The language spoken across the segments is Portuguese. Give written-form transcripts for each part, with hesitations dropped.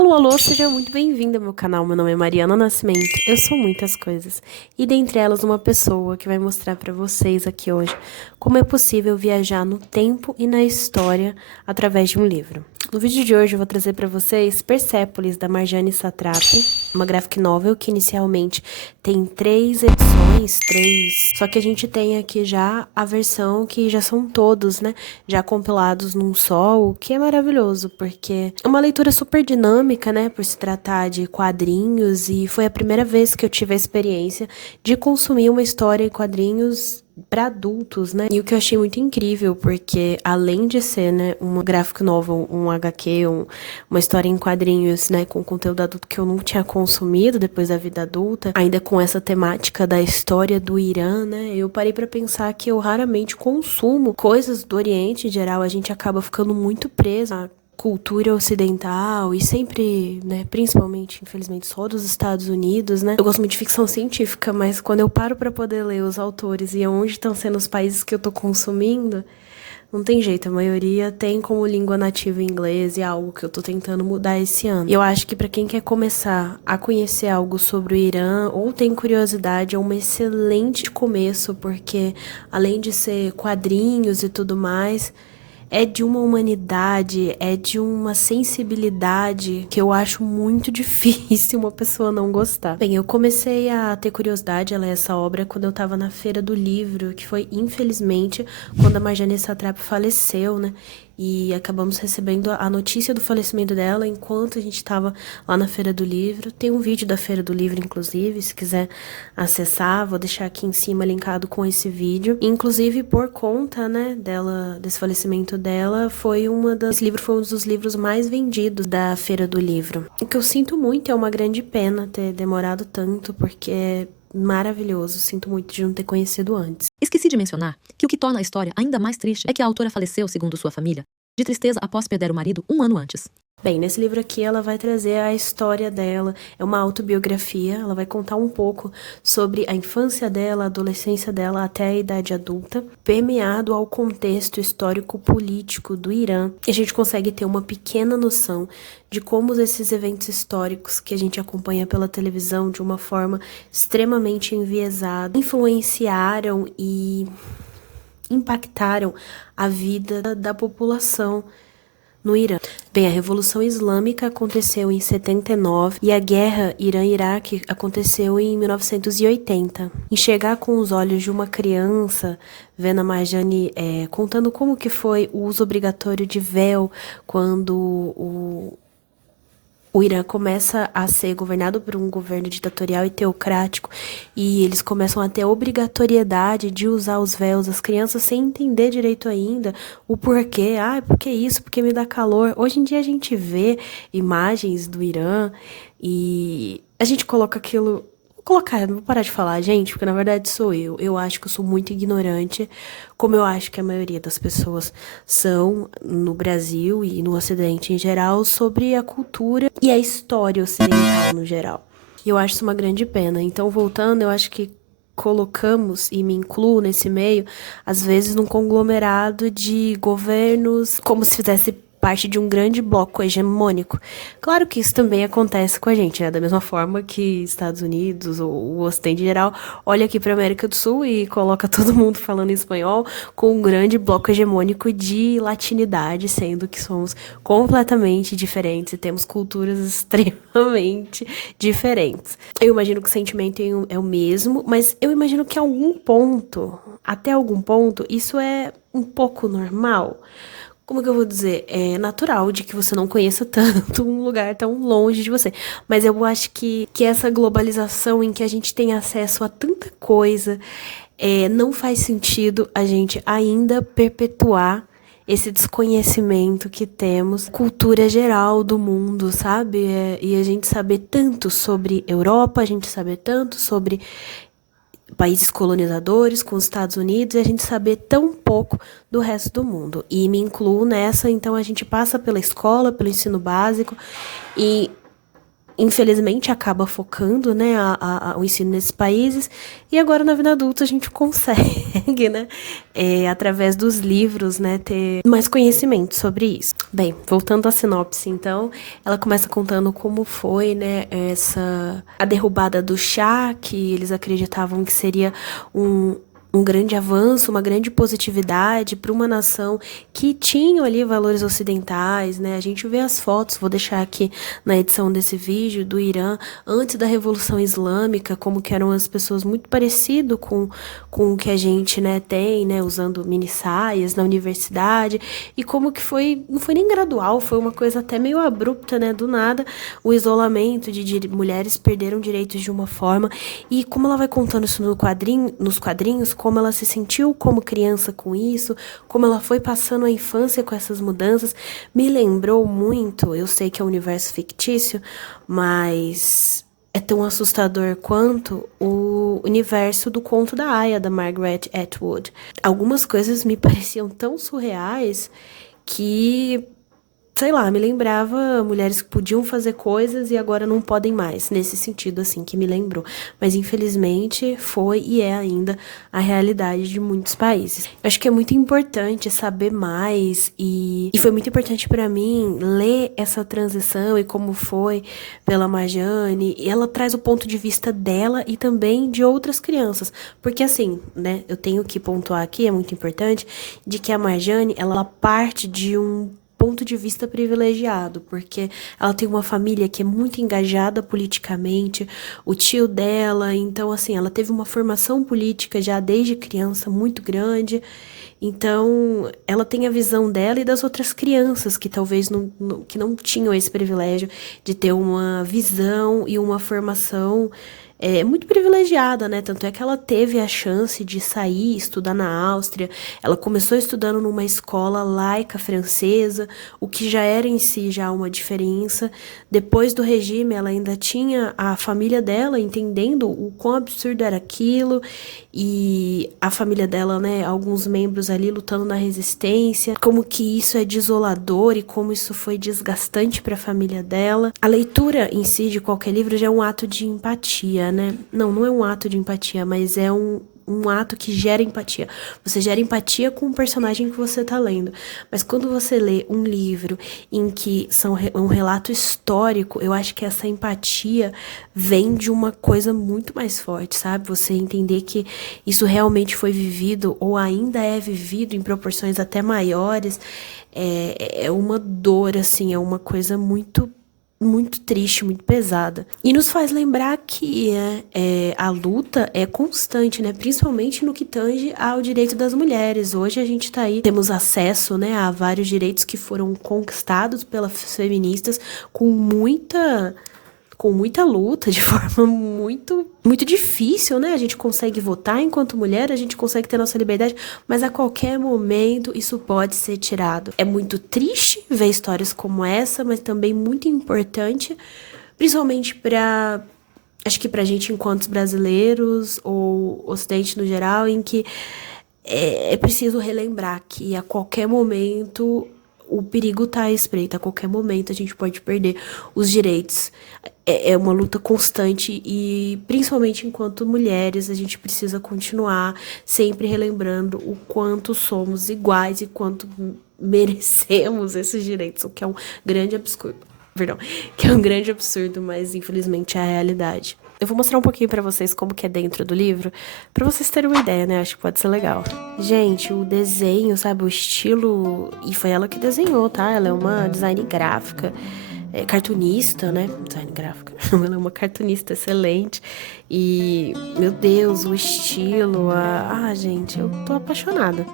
Alô, alô, seja muito bem-vinda ao meu canal. Meu nome é Mariana Nascimento. Eu sou muitas coisas e dentre elas uma pessoa que vai mostrar pra vocês aqui hoje como é possível viajar no tempo e na história através de um livro. No vídeo de hoje eu vou trazer pra vocês Persépolis, da Marjane Satrapi, uma graphic novel que inicialmente tem 3 edições, só que a gente tem aqui já a versão que já são todos, né, já compilados num só, o que é maravilhoso, porque é uma leitura super dinâmica, né, por se tratar de quadrinhos, e foi a primeira vez que eu tive a experiência de consumir uma história em quadrinhos para adultos, né? E o que eu achei muito incrível, porque além de ser, né, uma graphic novel, um HQ, uma história em quadrinhos, né, com conteúdo adulto que eu não tinha consumido depois da vida adulta, ainda com essa temática da história do Irã, né, eu parei para pensar que eu raramente consumo coisas do Oriente em geral. A gente acaba ficando muito preso a cultura ocidental e sempre, né, principalmente, infelizmente, só dos Estados Unidos, né? Eu gosto muito de ficção científica, mas quando eu paro para poder ler os autores e onde estão sendo os países que eu tô consumindo, não tem jeito, a maioria tem como língua nativa inglês e é algo que eu tô tentando mudar esse ano. E eu acho que para quem quer começar a conhecer algo sobre o Irã ou tem curiosidade, é um excelente começo, porque além de ser quadrinhos e tudo mais, é de uma humanidade, é de uma sensibilidade que eu acho muito difícil uma pessoa não gostar. Bem, eu comecei a ter curiosidade a ler essa obra quando eu tava na Feira do Livro, que foi, infelizmente, quando a Marjane Satrapi faleceu, né? E acabamos recebendo a notícia do falecimento dela enquanto a gente estava lá na Feira do Livro. Tem um vídeo da Feira do Livro, inclusive, se quiser acessar, vou deixar aqui em cima linkado com esse vídeo. Inclusive, por conta, né, desse falecimento dela, esse livro foi um dos livros mais vendidos da Feira do Livro. O que eu sinto muito, é uma grande pena ter demorado tanto, porque é maravilhoso. Sinto muito de não ter conhecido antes. Esqueci de mencionar que o que torna a história ainda mais triste é que a autora faleceu, segundo sua família, de tristeza após perder o marido um ano antes. Bem, nesse livro aqui ela vai trazer a história dela, é uma autobiografia, ela vai contar um pouco sobre a infância dela, a adolescência dela até a idade adulta, permeado ao contexto histórico-político do Irã. E a gente consegue ter uma pequena noção de como esses eventos históricos que a gente acompanha pela televisão de uma forma extremamente enviesada influenciaram e impactaram a vida da população no Irã. Bem, a Revolução Islâmica aconteceu em 79 e a Guerra Irã-Iraque aconteceu em 1980. Enxergar com os olhos de uma criança, vendo a Marjane contando como que foi o uso obrigatório de véu quando o Irã começa a ser governado por um governo ditatorial e teocrático, e eles começam a ter a obrigatoriedade de usar os véus, as crianças sem entender direito ainda o porquê. Ah, por que isso? Porque me dá calor. Hoje em dia a gente vê imagens do Irã e a gente coloca aquilo. Vou colocar, não vou parar de falar, gente, porque na verdade sou eu. Eu acho que eu sou muito ignorante, como eu acho que a maioria das pessoas são no Brasil e no Ocidente em geral, sobre a cultura e a história ocidental no geral. E eu acho isso uma grande pena. Então, voltando, eu acho que colocamos, e me incluo nesse meio, às vezes num conglomerado de governos, como se fizesse parte de um grande bloco hegemônico. Claro que isso também acontece com a gente, né? Da mesma forma que Estados Unidos ou o Ocidente em geral olha aqui para a América do Sul e coloca todo mundo falando espanhol com um grande bloco hegemônico de latinidade, sendo que somos completamente diferentes e temos culturas extremamente diferentes. Eu imagino que o sentimento é o mesmo, mas eu imagino que até algum ponto, isso é um pouco normal. Como que eu vou dizer? É natural de que você não conheça tanto um lugar tão longe de você. Mas eu acho que essa globalização em que a gente tem acesso a tanta coisa, não faz sentido a gente ainda perpetuar esse desconhecimento que temos, cultura geral do mundo, sabe? E a gente saber tanto sobre Europa, a gente saber tanto sobre países colonizadores, com os Estados Unidos, e a gente saber tão pouco do resto do mundo. E me incluo nessa, então a gente passa pela escola, pelo ensino básico, e infelizmente acaba focando, né, o ensino nesses países, e agora na vida adulta a gente consegue, né, através dos livros, né, ter mais conhecimento sobre isso. Bem, voltando à sinopse, então, ela começa contando como foi, né, a derrubada do chá, que eles acreditavam que seria um grande avanço, uma grande positividade para uma nação que tinha ali valores ocidentais, né? A gente vê as fotos, vou deixar aqui na edição desse vídeo, do Irã, antes da Revolução Islâmica, como que eram as pessoas muito parecido com o que a gente, né, tem, né, usando mini saias na universidade, e como que foi, não foi nem gradual, foi uma coisa até meio abrupta, né, do nada, o isolamento de mulheres perderam direitos de uma forma, e como ela vai contando isso nos quadrinhos, como ela se sentiu como criança com isso, como ela foi passando a infância com essas mudanças, me lembrou muito, eu sei que é um universo fictício, mas é tão assustador quanto o universo do conto da Aya, da Margaret Atwood. Algumas coisas me pareciam tão surreais que, sei lá, me lembrava mulheres que podiam fazer coisas e agora não podem mais, nesse sentido, assim, que me lembrou. Mas, infelizmente, foi e é ainda a realidade de muitos países. Eu acho que é muito importante saber mais e foi muito importante para mim ler essa transição e como foi pela Marjane. E ela traz o ponto de vista dela e também de outras crianças. Porque, assim, né, eu tenho que pontuar aqui, é muito importante, de que a Marjane, ela parte de um ponto de vista privilegiado, porque ela tem uma família que é muito engajada politicamente, o tio dela, então assim, ela teve uma formação política já desde criança muito grande, então ela tem a visão dela e das outras crianças que talvez que não tinham esse privilégio de ter uma visão e uma formação muito privilegiada, né? Tanto é que ela teve a chance de sair e estudar na Áustria. Ela começou estudando numa escola laica francesa, o que já era em si já uma diferença. Depois do regime, ela ainda tinha a família dela entendendo o quão absurdo era aquilo, e a família dela, né, alguns membros ali lutando na resistência, como que isso é desolador e como isso foi desgastante para a família dela. A leitura em si de qualquer livro já é um ato de empatia, né? Não é um ato de empatia, mas é um ato que gera empatia. Você gera empatia com o personagem que você tá lendo. Mas quando você lê um livro em que um relato histórico, eu acho que essa empatia vem de uma coisa muito mais forte, sabe? Você entender que isso realmente foi vivido ou ainda é vivido em proporções até maiores, é uma dor, assim, é uma coisa muito triste, muito pesada. E nos faz lembrar que a luta é constante, né? Principalmente no que tange ao direito das mulheres. Hoje a gente tá aí, temos acesso, né, a vários direitos que foram conquistados pelas feministas com muita luta, de forma muito difícil, né? A gente consegue votar enquanto mulher, a gente consegue ter nossa liberdade, mas a qualquer momento isso pode ser tirado. É muito triste ver histórias como essa, mas também muito importante, principalmente acho que pra gente enquanto brasileiros, ou Ocidente no geral, em que é preciso relembrar que a qualquer momento o perigo tá à espreita, a qualquer momento a gente pode perder os direitos. É uma luta constante e, principalmente enquanto mulheres, a gente precisa continuar sempre relembrando o quanto somos iguais e quanto merecemos esses direitos, o que é um grande absurdo. Perdão, que é um grande absurdo, mas infelizmente é a realidade. Eu vou mostrar um pouquinho pra vocês como que é dentro do livro, pra vocês terem uma ideia, né? Acho que pode ser legal. Gente, o desenho, sabe, o estilo... E foi ela que desenhou, tá? Ela é uma design gráfica, cartunista, né? Design gráfica. Ela é uma cartunista excelente. E, meu Deus, o estilo... gente, eu tô apaixonada.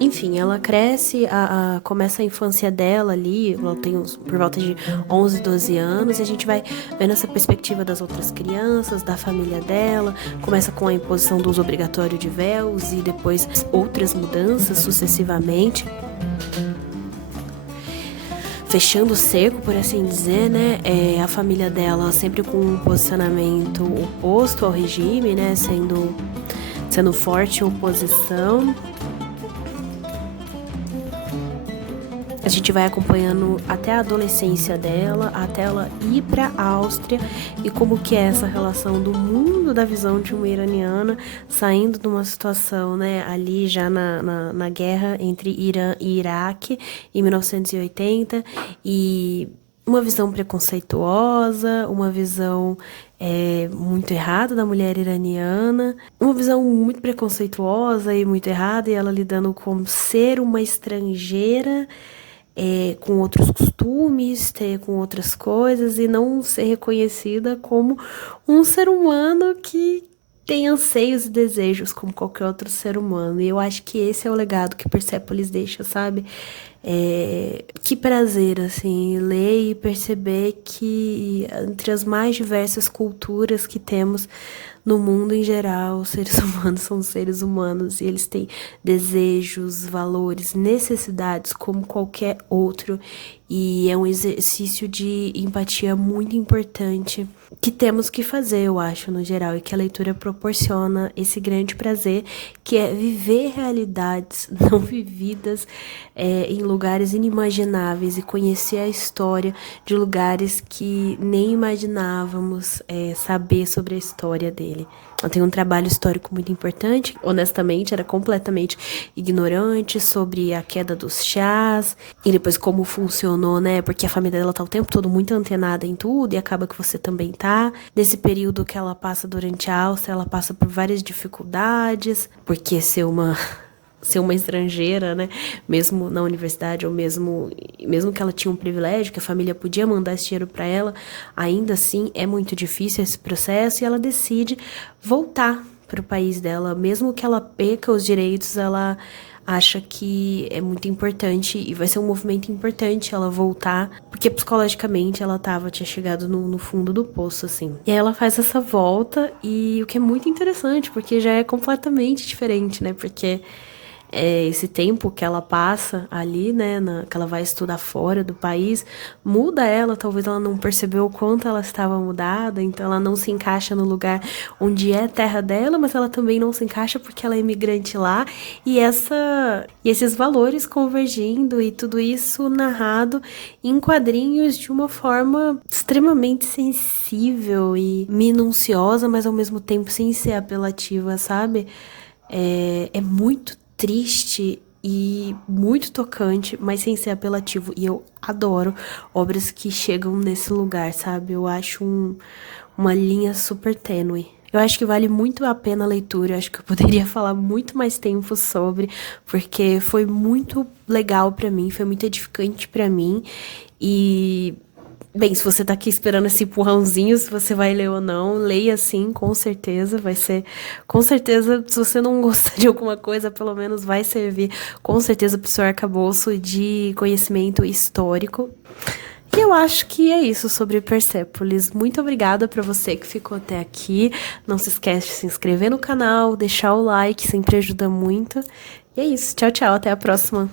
Enfim, ela cresce, começa a infância dela ali, ela tem por volta de 11, 12 anos, e a gente vai vendo essa perspectiva das outras crianças, da família dela, começa com a imposição do uso obrigatório de véus e depois outras mudanças sucessivamente. fechando o cerco, por assim dizer, né? A família dela sempre com um posicionamento oposto ao regime, né? Sendo forte em oposição. A gente vai acompanhando até a adolescência dela, até ela ir para a Áustria e como que é essa relação do mundo da visão de uma iraniana saindo de uma situação, né, ali já na guerra entre Irã e Iraque em 1980 e uma visão preconceituosa, uma visão muito errada da mulher iraniana, uma visão muito preconceituosa e muito errada, e ela lidando com ser uma estrangeira, com outros costumes, com outras coisas, e não ser reconhecida como um ser humano que tem anseios e desejos como qualquer outro ser humano. E eu acho que esse é o legado que Persepolis deixa, sabe? Que prazer, assim, ler e perceber que entre as mais diversas culturas que temos no mundo em geral, os seres humanos são seres humanos e eles têm desejos, valores, necessidades como qualquer outro. E é um exercício de empatia muito importante que temos que fazer, eu acho, no geral, e que a leitura proporciona esse grande prazer, que é viver realidades não vividas em lugares inimagináveis e conhecer a história de lugares que nem imaginávamos saber sobre a história dele. Ela tem um trabalho histórico muito importante. Honestamente, era completamente ignorante sobre a queda dos chás e depois como funcionou, né? Porque a família dela tá o tempo todo muito antenada em tudo e acaba que você também tá. Nesse período que ela passa durante a Áustria, ela passa por várias dificuldades, porque ser uma estrangeira, né? Mesmo na universidade, ou mesmo que ela tinha um privilégio, que a família podia mandar esse dinheiro para ela, ainda assim é muito difícil esse processo e ela decide voltar para o país dela. Mesmo que ela perca os direitos, ela acha que é muito importante e vai ser um movimento importante ela voltar, porque psicologicamente ela tinha chegado no fundo do poço, assim. E aí ela faz essa volta e o que é muito interessante, porque já é completamente diferente, né? Porque esse tempo que ela passa ali, né, que ela vai estudar fora do país, muda ela, talvez ela não percebeu o quanto ela estava mudada, então ela não se encaixa no lugar onde é a terra dela, mas ela também não se encaixa porque ela é imigrante lá, e esses valores convergindo e tudo isso narrado em quadrinhos de uma forma extremamente sensível e minuciosa, mas ao mesmo tempo sem ser apelativa, sabe? É muito triste e muito tocante, mas sem ser apelativo. E eu adoro obras que chegam nesse lugar, sabe? Eu acho uma linha super tênue. Eu acho que vale muito a pena a leitura. Eu acho que eu poderia falar muito mais tempo sobre, porque foi muito legal pra mim, foi muito edificante pra mim. E bem, se você tá aqui esperando esse empurrãozinho, se você vai ler ou não, leia sim, com certeza. Vai ser, com certeza, se você não gostar de alguma coisa, pelo menos vai servir, com certeza, pro seu arcabouço de conhecimento histórico. E eu acho que é isso sobre Persepolis. Muito obrigada pra você que ficou até aqui. Não se esquece de se inscrever no canal, deixar o like, sempre ajuda muito. E é isso. Tchau, tchau. Até a próxima.